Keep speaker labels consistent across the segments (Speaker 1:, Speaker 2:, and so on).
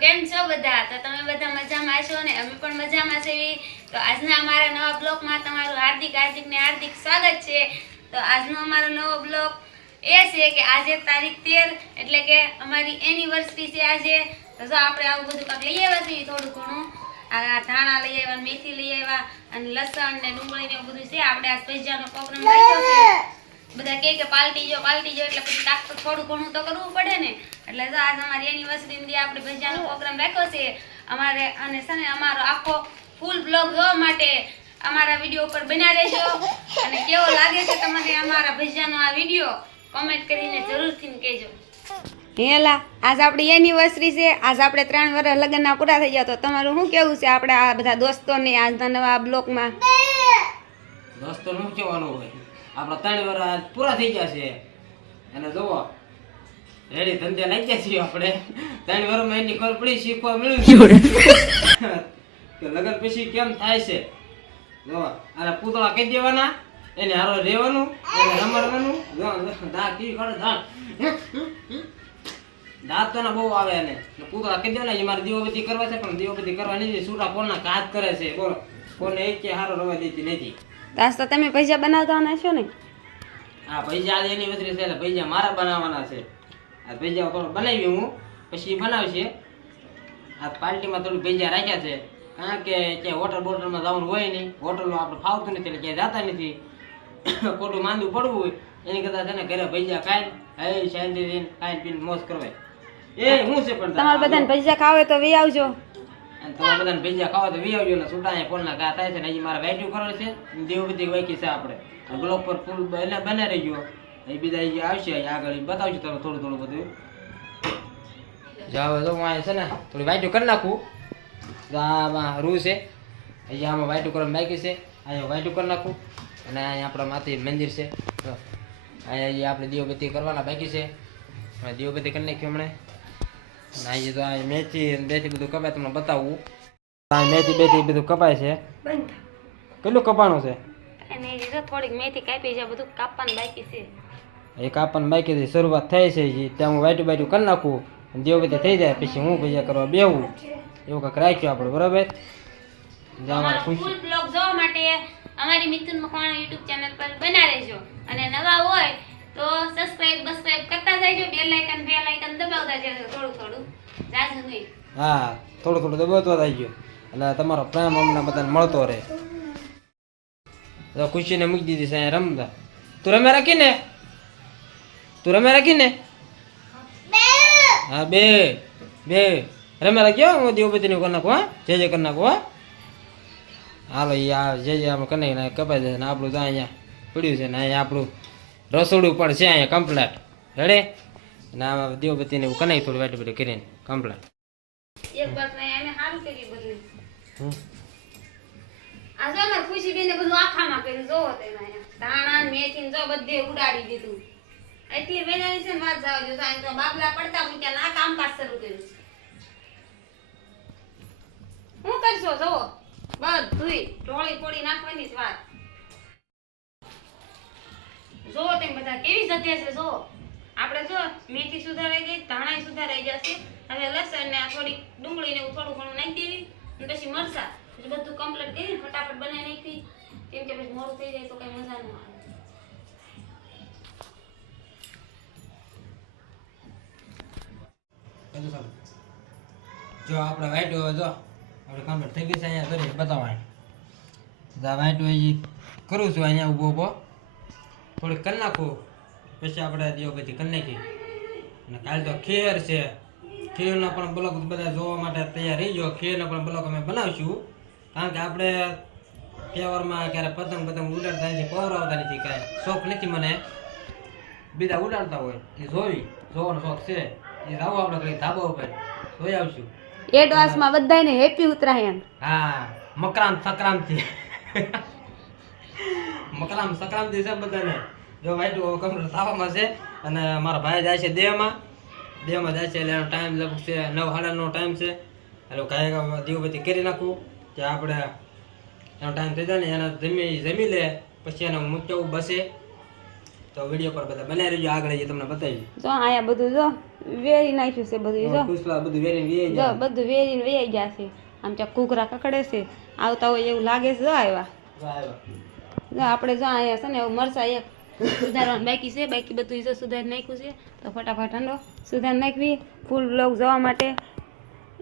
Speaker 1: કેમ છો બધા? તો તમે બધા મજામાં છો ને? અમે પણ મજામાં છીએ. તો આજના અમારા નવા બ્લોગમાં તમારું હાર્દિક હાર્દિક ને હાર્દિક સ્વાગત છે. તો આજનો અમારો નવો બ્લોગ એ છે કે આજે તારીખ તેર, એટલે કે અમારી એનિવર્સરી છે આજે. તો જો આપણે આવું બધું કાંઈક લઈ આવ્યા છીએ, થોડું ઘણું. આ ધાણા લઈ આવ્યા, મેથી લઈ આવ્યા, અને લસણ ને ડુંગળી ને બધું છે. આપણે આ સ્પેશિયાનો પ્રોગ્રામ રાખ્યો છે. બધા કહે કે પાલટી જો પાલટી જો એટલે પછી કાંક થોડું ઘણું તો કરવું પડે ને. એટલે જો આજ અમારી એનિવર્સરી ની આપણે ભજીયાનો પ્રોગ્રામ રાખ્યો છે અમારે અને છે ને અમારો આખો ફૂલ બ્લોગ જોવા માટે અમારા વીડિયો ઉપર બન્યા રહેજો. અને કેવો લાગે છે તમને અમારા ભજીયાનો આ વીડિયો કોમેન્ટ કરીને જરૂરથી કહેજો. હેલા આજ આપણી એનિવર્સરી છે. આજ આપણે ત્રણ વર્ષ લગ્નના પૂરા થઈ ગયા તો તમારું શું કેવું છે? આપણે આ બધા દોસ્તોને આજના નવા બ્લોકમાં
Speaker 2: દોસ્તો નું કહેવાનું હોય? આપણા ત્રણ વર્ષ પૂરા થઈ ગયા છે. અને જુઓ રેડી ધંધે ગયા છીએ આપણે. ત્રણ વર્ષમાં એની ખબર પડી શીખવા મળ્યું. કે લગ્ન પછી કેમ થાય છે? જો અને પૂતળા કહી દેવાના એને હારો રહેવાનું એને રમાડવાનું. જો, કી કેવી કાઢે દાંત. તો બહુ આવે એને. પૂતળા કહી દેવાના એ મારે દીવાબત્તી કરવા છે પણ દીવાબત્તી કરવા નથી સુરા કોણના કાચ કરે છે? બોલો કોને એક કે હારો રવા દેતી નથી.
Speaker 1: આજ તમે પૈસા બનાવતા છો ને?
Speaker 2: હા પૈસા આજે એની વતરી છે એટલે પૈસા મારા બનાવવાના છે. આ પૈસા થોડું બનાવી હું પછી બનાવશે. આ પાર્ટીમાં થોડું પૈસા રાખ્યા છે. કારણ કે ક્યાંય હોટલ બોટલમાં જવાનું હોય નહીં હોટલમાં આપણે ફાવતું નથી એટલે ક્યાંય જતા નથી. ખોટું માંદું પડવું હોય એની કરતાં છે ને ઘરે પૈસા ખાય એ શાંતિથી ખાઈ પીને મોજ કરવાય. એ હું છે પણ
Speaker 1: તમારે બધાને પૈસા ખાવે તો વી આવજો.
Speaker 2: અને બધાને ભેજા ખાવા તો વી આવજો ને છૂટા ફોનના ઘા થાય છે ને હજી મારે વાઈટું કરો છે દેવ બધી વાઈકી છે આપણે. બ્લોક પર ફૂલ એટલે બને રહી ગયો એ બીજા હજી આવશે આગળ બતાવજો તમે થોડું થોડું બધું. જાવ તો અહીંયા છે ને થોડી વાઈટું કરી નાખું. આમાં રૂ છે. અહીંયા આમાં વાઈટું કરવાનું બાકી છે, અહીંયા વાઈટું કરી નાખું. અને અહીંયા આપણા માથી મંદિર છે. અહીંયા આપણે દીવબત્તી કરવાના બાકી છે. દીવબત્તી કરી નાખ્યું હમણાં. અહીંયા તો આ મેથી બેથી બધું કપાય તમને બતાવું. આ મેથી બેથી બધું કપાય છે. કેટલું કપાણું છે?
Speaker 1: થોડીક મેથી કાપી છે બધું કાપવાનું બાકી છે.
Speaker 2: એ કાપવાની બાકી શરૂઆત થઈ છે ત્યાં હું વાઈટું બાઈટું કરી નાખું દેવ બધા થઈ જાય પછી હું ભજીયા કરવા બેહું. એવું કંઈક રાખ્યું આપણે બરાબર? જ્યાં અમારે
Speaker 1: ફૂલ બ્લોગ જોવા માટે અમારી મિથુન મકવાણા યુટ્યુબ ચેનલ પર બના રહેજો. અને નવા હોય તો સબસ્ક્રાઇબ બસક્રાઇબ કરતા જજો બેલ આઇકન બેલ આઇકન દબાવતા જજો થોડું થોડું. જાજુ નહીં.
Speaker 2: થઈ ગયો. એટલે તમારો પ્રેમ અમને બધાને મળતો રહે. તો ખુશીને મૂકી દીધી છે રમતા. તું રમે રાખીને તું રમે રાખીને હા, બે. બે. રમે રાખ્યો હું દેવપતિની કરી નાખું, હા? જે જે કરી નાખું, હા? હાલો એ આ જે જે આમ નાખીને કપાઈ જશે ને આપણું તો અહીંયા પડ્યું છે ને અહીંયા આપણું રસોડું પણ છે અહીંયા કમ્પ્લેટ રેડે આમાં દેવપતિને એવું કનાઈ થોડી વાટી વાટી કરીને કમ્પ્લેન.
Speaker 1: એક વાત નહીં એને સારું કર્યું બધું. આ જો અમાર ખુશી બેને બધું આખામાં કર્યું જોવો તમે ધાણા મેથી જો બધે ઉડાડી દીધું. એટલી મહિનાની છે વાત જાવ જો સાંજ તો બાબલા પડતા મૂક્યા ના કામકાજ શરૂ કર્યું. શું કરશો જોવો બધુંય ઢોળી પોળી નાખવાની જ વાત. જોવો તેમ બધા કેવી જગ્યા છે જોવો આપણે જો મેથી સુધારાઈ ગઈ ધાણા સુધારાઈ જશે, હવે લસણ ને આ થોડી ડુંગળી ને થોડું ઘણું નાખી દેવી, અને પછી મરચા બધું કમ્પ્લીટ કરીને ફટાફટ બનાવી નાખી કેમ કે પછી મોડું થઈ જાય તો કઈ મજા ન આવે.
Speaker 2: જો આપણે વાઈટો જો આપણે કમ્પ્લીટ થઈ ગઈ છે અહીંયા કરી બતાવવા આ કરું છું અહીંયા ઊભો ઊભો. થોડીક કરી નાખું. પછી આપણે દીવો બધી કરી નાખી અને કાલે તો ખીર છે. ખીરનો પણ બ્લોક બધા જોવા માટે તૈયાર રહી ગયો. ખીરના પણ બ્લોક અમે બનાવશું. કારણ કે આપણે તહેવારમાં ક્યારે પતંગ પતંગ ઉડાડતા નથી પવરાવતા નથી કાંઈ. શોખ નથી મને. બીજા ઉડાડતા હોય. એ જોવી. જોવાનો શોખ છે. એ જાવું આપણે કઈ ધાબા ઉપર. જોઈ આવશું.
Speaker 1: એડવાન્સમાં બધાને હેપી ઉત્તરાયણ.
Speaker 2: હા. મકરામ સંક્રાંતિ. મકરામ સંક્રાંતિ છે બધાને. જો વાઈટ કમ્પ્લીટ થવામાં છે અને મારા ભાઈ જાય છે દેહમાં. દેહમાં જાય છે એટલે એનો ટાઈમ લગભગ છે નવ સાડાનો ટાઈમ છે. એટલે કાંઈ દીવબત્તી કરી નાખું કે આપણે એનો ટાઈમ થઈ જાય ને એના જમી જમી લે પછી એને મૂકવું બસે. તો વીડિયો પર બધા બનાવી રહેજો આગળ જે તમને બતાવી
Speaker 1: જો અહીંયા બધું જો વેરી નાખ્યું છે બધું જો.
Speaker 2: પુષ્પા બધું વેરી વેરી
Speaker 1: જો બધું વેરીને વેરી ગયા છે. આમ ત્યાં કુકરા કકડે છે. આવતા હોય એવું લાગે છે જો આવ્યા.
Speaker 2: જો
Speaker 1: આપણે જો અહીંયા છે ને એવું મરસા એક સુધારવાનું. બાકી છે, બાકી બધું જો સુધારી નાખ્યું છે. તો ફટાફટ અંડો સુધારી નાખવી. ફૂલ બ્લોક જોવા માટે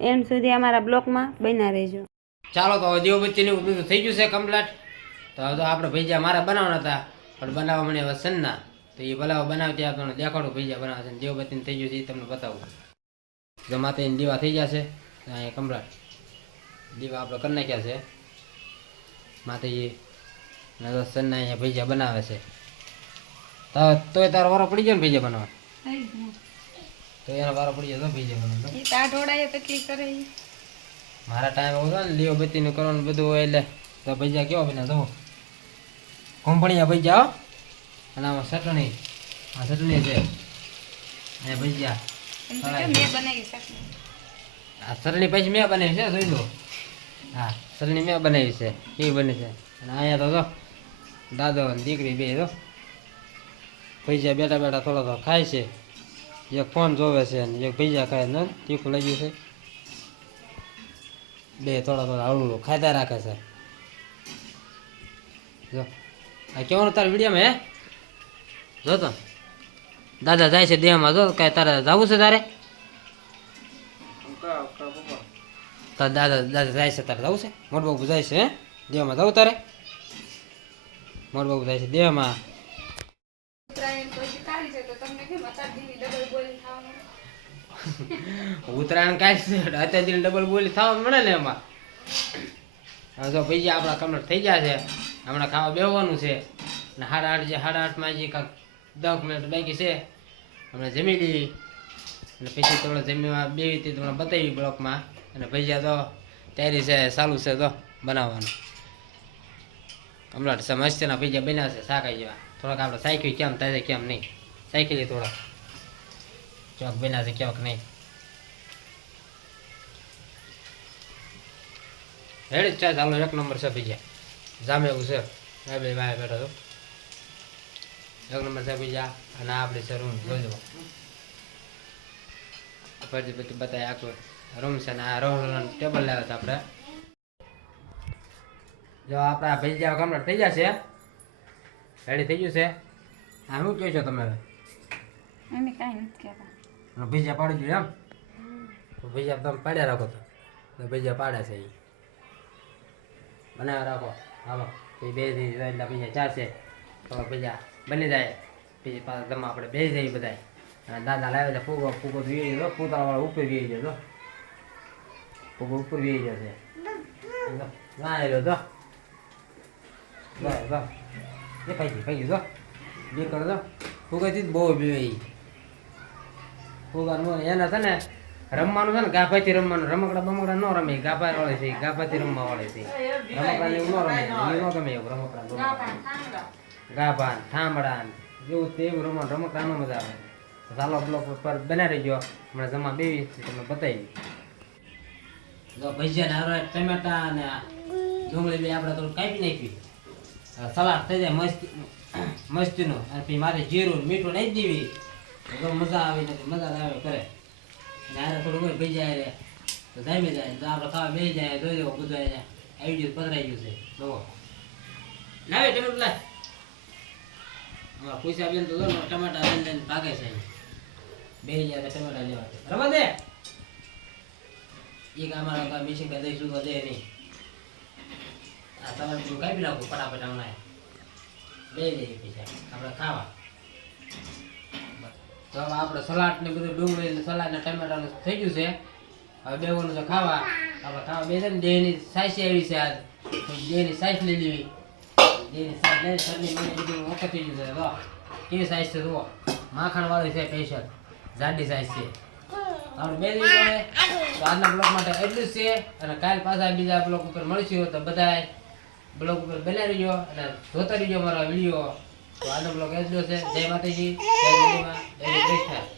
Speaker 1: એન્ડ સુધી અમારા બ્લોકમાં બન્યા રહેજો.
Speaker 2: ચાલો, તો દીવ બચ્ચીનું બધું થઈ ગયું છે કમ્પ્લેટ તો હવે તો આપણે ભજીયા મારા બનાવવાના હતા, પણ બનાવવા મને હવે સન્ના તો એ ભલા બનાવતી ત્યાં તમને દેખાડું ભજીયા બનાવે છે. દેવબત્તીને થઈ ગયું છે એ તમને બતાવું. જો માતાજીની દીવા થઈ ગયા છે અહીંયા કમ્પ્લેટ દીવા આપણે કરી નાખ્યા છે. માતાજી સન્ના અહીંયા ભજીયા બનાવે છે. તોય તારો વારો પડી ગયો ને ભજીયા બનાવવા તો એનો વારો પડી ગયો તો ભજીયા બનાવ
Speaker 1: એ તા ઢોળાય કી કરે
Speaker 2: મારા ટાઈમ એવું હતો ને લીઓ બત્તીનું કરવાનું બધું હોય એટલે તો ભજીયા કેવા બન્યા તો? કોંભણિયા ભજીયા હો. અને આમાં ચટણી આ ચટણી છે. અને ભજીયા
Speaker 1: તો બનાવી
Speaker 2: આ ચટણી પછી મેં બનાવી છે જોઈ લો. હા ચટણી મેં બનાવી છે એ બને છે. અને અહીંયા તો દાદો અને દીકરી બે જો ભજીયા બેઠા બેઠા થોડા તો ખાય છે. એક ફોન જોવે છે અને એક ભૈજા ખાય ને તીખું ગયું છે. બે થોડા થોડા હળવું ખાતા રાખે છે. જો. આ કેવાનું તારે વિડીયોમાં હે? જો તો. દાદા જાય છે દેહમાં. જો કાંઈ તારે જવું છે તારે? તાર દાદા દાદા જાય છે તારે જવું છે? મોટબાબુ જાય છે હે? દેહમાં જવું તારે? મોટબાબુ જાય છે દેહમાં.
Speaker 1: ઉત્તરાયણ કેમ અત્યાર જેવી ડબલ બોલી
Speaker 2: કાંઈ થવા મળે ને એમાં? હવે તો ભાઈ આપણા કમ્પ્લીટ થઈ ગયા છે, હમણાં ખાવા બેવાનું છે. ને સાડા આઠ જે, સાડા આઠમાં જે કાંક દસ મિનિટ બાકી છે, હમણાં જમી લઈ અને પછી થોડો જમીમાં બેવી રીતે તમને બતાવી બ્લોકમાં. અને ભજીયા તો તૈયારી છે, ચાલુ છે તો બનાવવાનું. કમલાટ છે મસ્તીના ભજીયા બન્યા છે શાકાઈ જેવા. થોડાક આપણે સાયકલ કેમ થાય કેમ નહીં? સાયકલ થોડાક. ચોક બન્યા છે, ક્યાંક નહીં. જ ચા ચાલો, એક નંબર છે બીજા જામે એવું છે. ભાઈ ભાઈ ભાઈ બેઠો છો. એક નંબર છે બીજા અને આપણે છે રૂમ. જોઈ દો પછી બધું બતાય આખું રૂમ છે ને આ રોલ ટેબલ લાવ્યો હતા આપણે. જો આપણા ભજીયા કમ્પ્લીટ થઈ જશે રેડી થઈ ગયું છે? આ શું કહો છો તમે હવે?
Speaker 1: અમે કાંઈ નથી કહેતા.
Speaker 2: ભીજા પાડી દીધું એમ? તો ભજીયા તમે પાડ્યા રાખો તો. ભીજા પાડ્યા પાડે છે એ બનાવ્યા રાખો. હાલો. એ બે એટલે ભજીયા ચાલશે તો ભીજા બની જાય. પછી પાછા તમે આપણે બે જઈએ બધા દાદા લાવે છે ફૂગો ફૂગો વી જતો પૂતળાવાળો ઉપર વી જતો ફૂગો ઉપર વી જશે. ના એલો તો. બસ બસ. એ ભાઈ ગયું તો બે કરો તો ફૂગાથી બહુ પીવે ફુગાનું એના છે ને, રમવાનું છે ને, ગાભાથી રમવાનું, રમકડા બમકડા ન રમે ગાભા વાળે છે, ગાભાથી રમવા વળે છે. રમકડા એવું ન રમે ગમે એવું, રમકડા. ગાભા ઠામડા ને જેવું તે રમવાનું, રમકડા નો મજા આવે. ચાલો બ્લોક પર બનાવી ગયો હમણાં જમા બેવી તમને બતાવી. જો ભજીયા ને ટમેટા ને ડુંગળી બી આપણે થોડું કાપી નાખી. સલાડ થઈ જાય મસ્તી, મસ્તીનું. અને પછી મારે જીરું મીઠું નહીં દેવી. તો મજા આવે નથી મજા આવે કરે અને આને થોડું કોઈ ભેજાય રે. તો જામી જાય. તો આપણે ખાવા બેસી જાય જોઈ દેવો બધું આવી ગયું, પધરાઈ ગયું છે. જોવો લાવે ટમેટું અમારા પૈસા બેન તો ટમાટા લઈને લઈને ભાગે છે બેસી જાય ટમાટા લેવા રમા દે. એક અમારા મિશિંગ દઈશું તો દે નહીં. આ તમારે બધું કાપી નાખું, ફટાફટ હમણાં બે લઈએ પૈસા. આપણે ખાવા. તો હવે આપણે સલાડ ને બધું ડુંગળી સલાડ ને ટમેટા ને થઈ ગયું છે. હવે બેવાનું છે ખાવા. આપણે ખાવા બે છે ને દેહની સાઈસ આવી છે આજ. દેહની સાઈસ લઈ લેવી. દેહની સાઈસ લઈ સરની મને બધું ઓકે થઈ ગયું છે. જો કેવી સાઈસ છે જુઓ. માખણ વાળી છે સ્પેશિયલ જાડી સાઈસ છે. આપણે બે દિવસ આજના બ્લોક માટે એટલું જ છે. અને કાલ પાછા બીજા બ્લોક ઉપર મળીશું. તો બધાય બ્લોગ ઉપર બનાવી રહીજો અને જોતા રહીજો મારા વીડિયો. તો આજનો બ્લોગ એટલો છે. જય માતાજી, જય જય કૃષ્ણ.